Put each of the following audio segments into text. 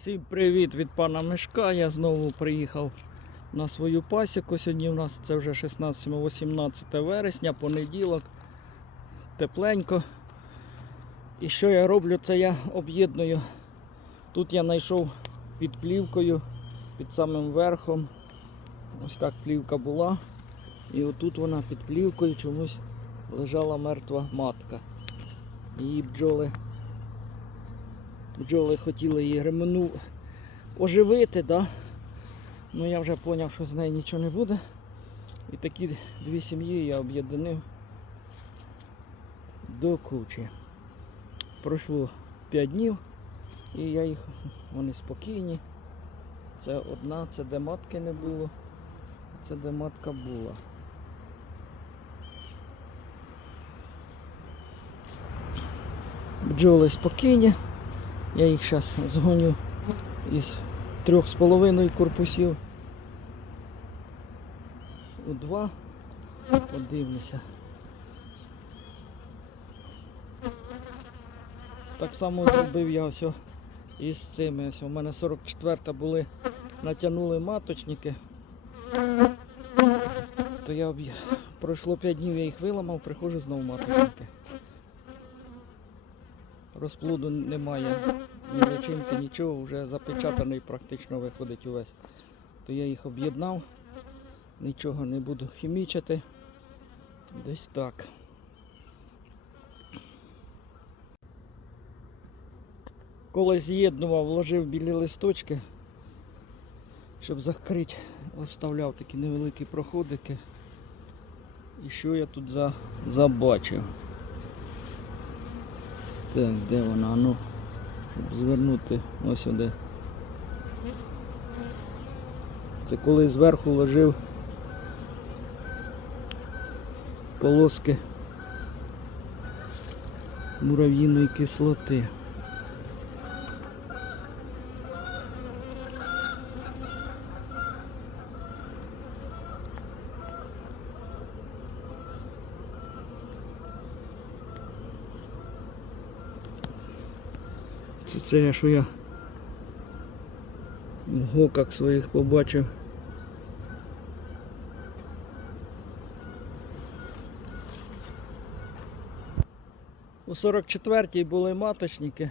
Всім привіт від пана Мешка. Я знову приїхав на свою пасіку. Сьогодні у нас це вже 16-18 вересня, понеділок. Тепленько. І що я роблю? Це я об'єдную. Тут я знайшов під плівкою, під самим верхом. Ось так плівка була. І отут вона під плівкою чомусь лежала мертва матка. Її бджоли бджоли хотіли її ремону оживити, да? ну я вже зрозумів, що з неї нічого не буде. І такі дві сім'ї я об'єднав до кучі. Пройшло 5 днів і я їх, вони спокійні. Це одна, це де матки не було, це де матка була. Бджоли спокійні. Я їх зараз згоню із трьох з половиною корпусів у два. Подивлюся. Так само зробив я ось із цими. Ось у мене 44-та були, натягнули маточники. То я пройшло 5 днів, я їх виламав, приходжу знову маточники. Розплоду немає, ні личинки, нічого, вже запечатаний практично виходить увесь. То я їх об'єднав, нічого не буду хімічити. Десь так. Коли з'єднував, вложив білі листочки, щоб закрити, вставляв такі невеликі проходики. І що я тут за... забачив? Так, де вона? Ну, щоб звернути ось сюди. Це коли зверху ложив полоски мурав'їної кислоти. Це, це що я в гоках своїх побачив. У 44-й були маточники.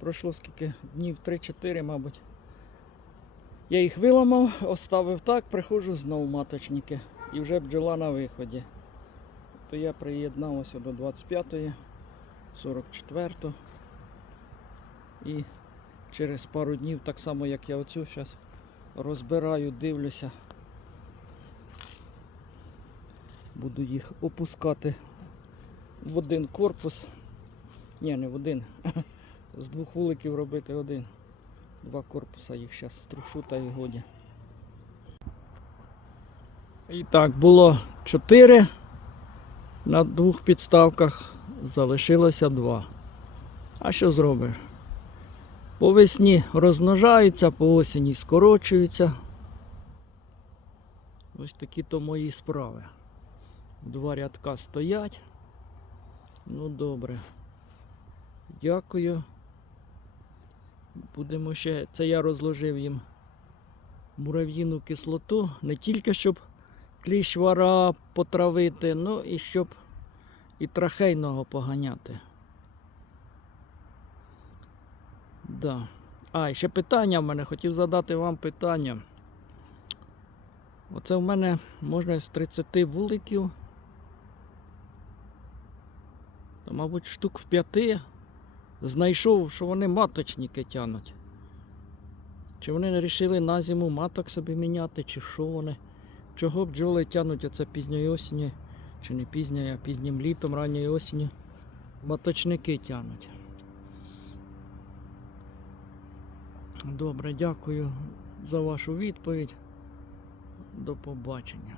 Пройшло скільки днів 3-4, мабуть. Я їх виламав, оставив так, приходжу знову маточники. І вже бджола на виході. То я приєднав ось до 25-ї, 44-ту. І через пару днів, так само як я оцю зараз розбираю, дивлюся. Буду їх опускати в один корпус. Ні, не в один. З двох вуликів робити один. Два корпуса їх зараз струшу та й годі. І так, було чотири на двох підставках, залишилося два. А що зробиш? По весні розмножаються, по осені скорочуються. Ось такі то мої справи. Два рядка стоять. Ну добре. Дякую. Будемо ще. Це я розложив їм мурав'їну кислоту. Не тільки щоб кліщ вара потравити, ну і щоб і трахейного поганяти. Да. А, ще питання в мене. Хотів задати вам питання. Оце в мене можна з 30 вуликів. То, мабуть, штук в п'яти знайшов, що вони маточники тянуть. Чи вони не вирішили на зиму маток собі міняти, чи що вони? Чого бджоли тянуть оце пізньої осені, чи не пізньої, а пізнім літом, ранньої осені. Маточники тянуть. Добре, дякую за вашу відповідь. До побачення.